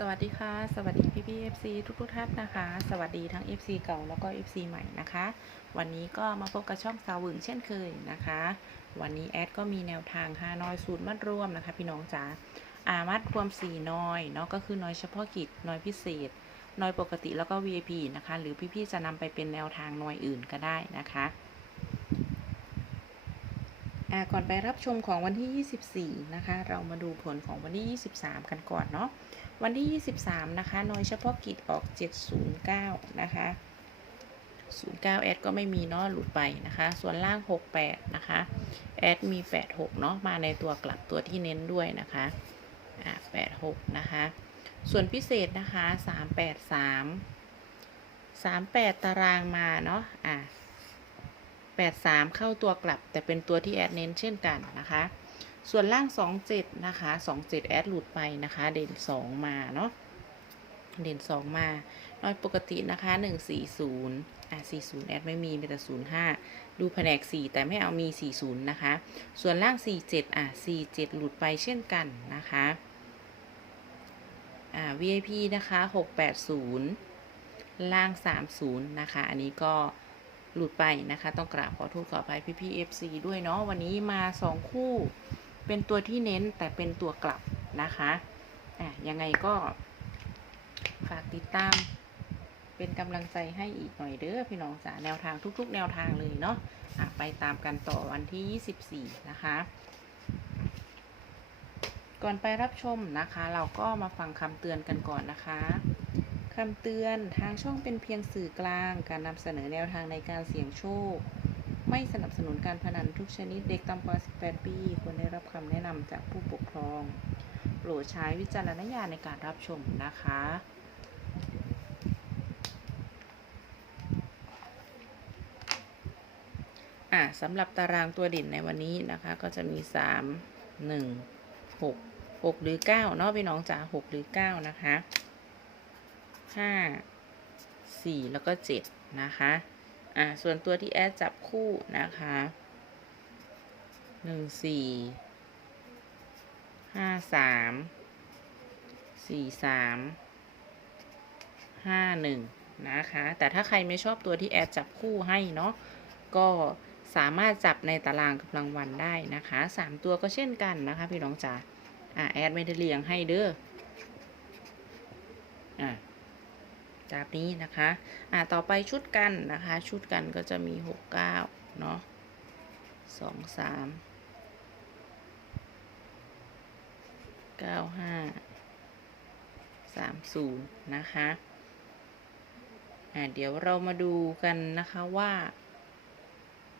สวัสดีค่ะ สวัสดีพี่พี่ FC ทุกทุกท่านนะคะ สวัสดีทั้ง FC เก่าแล้วก็ FC ใหม่นะคะ วันนี้ก็มาพบกับช่องสาวหวึงเช่นเคยนะคะ วันนี้แอดก็มีแนวทางฮานอยสูตรมัดรวมนะคะ พี่น้องจ๋าอามัดรวม4น้อยเนาะก็คือน้อยเฉพาะกิจน้อยพิเศษ น้อยปกติแล้วก็ VIP นะคะ หรือพี่ๆจะนำไปเป็นแนวทางน้อยอื่นก็ได้นะคะอ่าก่อนไปรับชมของวันที่ 24 นะคะ เรามาดูผลของวันที่ 23 กันก่อนเนาะ วันที่ 23 นะคะโดยเฉพาะกิจออก 709 นะคะ 09แอดก็ไม่มีเนาะหลุดไปนะคะ ส่วนล่าง 68 นะคะ แอดมี 86 เนาะมาในตัวกลับตัวที่เน้นด้วยนะคะอ่า86 นะคะ ส่วนพิเศษนะคะ 383 38 ตารางมาเนาะอ่า83 เข้าตัวกลับแต่เป็นตัวที่แอดเน้นเช่นกันนะคะ ส่วนล่าง 27 นะคะ 27 แอดหลุดไปนะคะ เด่น 2 มาเนาะ เด่น 2 มาน้อยปกตินะคะ 140 อะ 40 แอดไม่มีมีแต่ 05 ดูแผนก 4 แต่ไม่เอามี 40 นะคะ ส่วนล่าง 47 อะ 47 หลุดไปเช่นกันนะคะ อ่า VIP นะคะ 680 ล่าง 30 นะคะ อันนี้ก็หลุดไปนะคะ ต้องกราบขอโทษขออภัยพี่พี่ FC ด้วยเนาะวันนี้มา 2 คู่ เป็นตัวที่เน้นแต่เป็นตัวกลับนะคะอะยังไงก็ฝากติดตาม เป็นกำลังใจให้อีกหน่อยเด้อพี่น้องจ๋าแนวทางทุก ๆ แนวทางเลยเนาะอะไปตามกันต่อวันที่ 24 นะคะ ก่อนไปรับชมนะคะ เราก็มาฟังคำเตือนกันก่อนนะคะคำเตือนทางช่องเป็นเพียงสื่อกลาง การนำเสนอแนวทางในการเสี่ยงโชค ไม่สนับสนุนการพนันทุกชนิดเด็กต่ำกว่า 18 ปี ควรได้รับคำแนะนำจากผู้ปกครอง โปรดใช้วิจารณญาณในการรับชมนะคะ อะสำหรับตารางตัวเด่นในวันนี้นะคะ ก็จะมี 3 1 6 6 หรือ 9 เนาะพี่น้องจ๋า6 หรือ 9 นะคะ 5 4 แล้วก็ 7 นะคะ อ่าส่วนตัวที่แอดจับคู่นะคะหนึ่งสี่ห้าสามสี่สามห้าหนึ่งนะคะ แต่ถ้าใครไม่ชอบตัวที่แอดจับคู่ให้เนาะก็สามารถจับในตารางกำลังวันได้นะคะสามตัวก็เช่นกันนะคะพี่น้องจ๋าอ่าแอดไม่ได้เรียงให้เด้ออ่า แบบนี้นะคะอ่าต่อไปชุดกันนะคะ ชุดกันก็จะมีหกเก้าเนาะสองสามเก้าห้าสามศูนย์นะคะอ่าเดี๋ยวเรามาดูกันนะคะว่า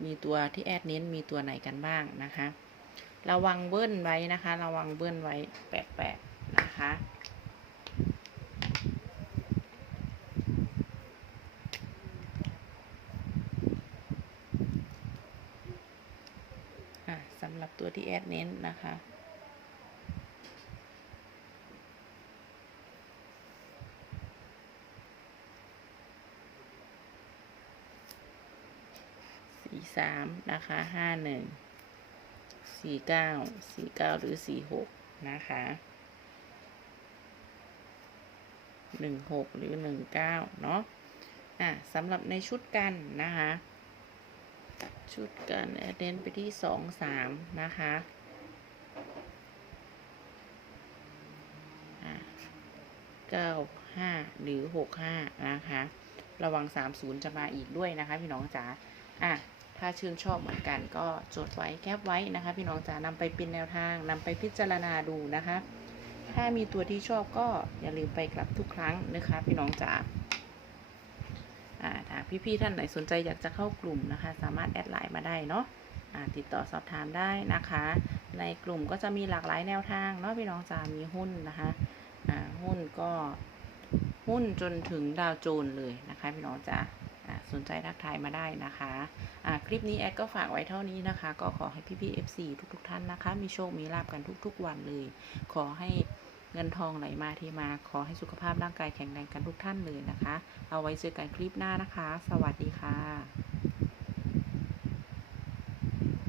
มีตัวที่แอดเน้นมีตัวไหนกันบ้างนะคะ ระวังเบิ้ลไว้นะคะ ระวังเบิ้ลไว้แปะๆนะคะ อะ สำหรับตัวที่แอดเน้นนะคะสี่สามนะคะห้าหนึ่งสี่เก้าสี่เก้าหรือสี่หกนะคะหนึ่งหกหรือหนึ่งเก้าเนาะอะสำหรับในชุดกันนะคะ ชุดกันแอดเน้นไปที่สองสามนะคะเก้าห้าหรือหกห้านะคะ ระวังสามศูนย์จะมาอีกด้วยนะคะ พี่น้องจ๋าอะถ้าชื่นชอบเหมือนกันก็จดไว้แคปไว้นะคะ พี่น้องจ๋านำไปเป็นแนวทางนำไปพิจารณาดูนะคะ ถ้ามีตัวที่ชอบก็อย่าลืมไปกลับทุกครั้งนะคะ พี่น้องจ๋า ถ้าพี่ๆท่านไหนสนใจอยากจะเข้ากลุ่มนะคะ สามารถแอดไลน์มาได้เนาะติดต่อสอบถามได้นะคะ ในกลุ่มก็จะมีหลากหลายแนวทางเนาะพี่น้องจ๋ามีหุ้นนะคะหุ้นก็หุ้นจนถึงดาวโจนเลยนะคะพี่น้องจ๋าสนใจทักทายมาได้นะคะอ่าคลิปนี้แอดก็ฝากไว้เท่านี้นะคะ ก็ขอให้พี่ๆ FC ทุกๆ ท่านนะคะ มีโชค มีลาบกันทุกๆ วันเลย ขอให้ เงินทองไหลมาเทมา ขอให้สุขภาพร่างกายแข็งแรงกันทุกท่านเลยนะคะ เอาไว้เจอกันคลิปหน้านะคะ สวัสดีค่ะ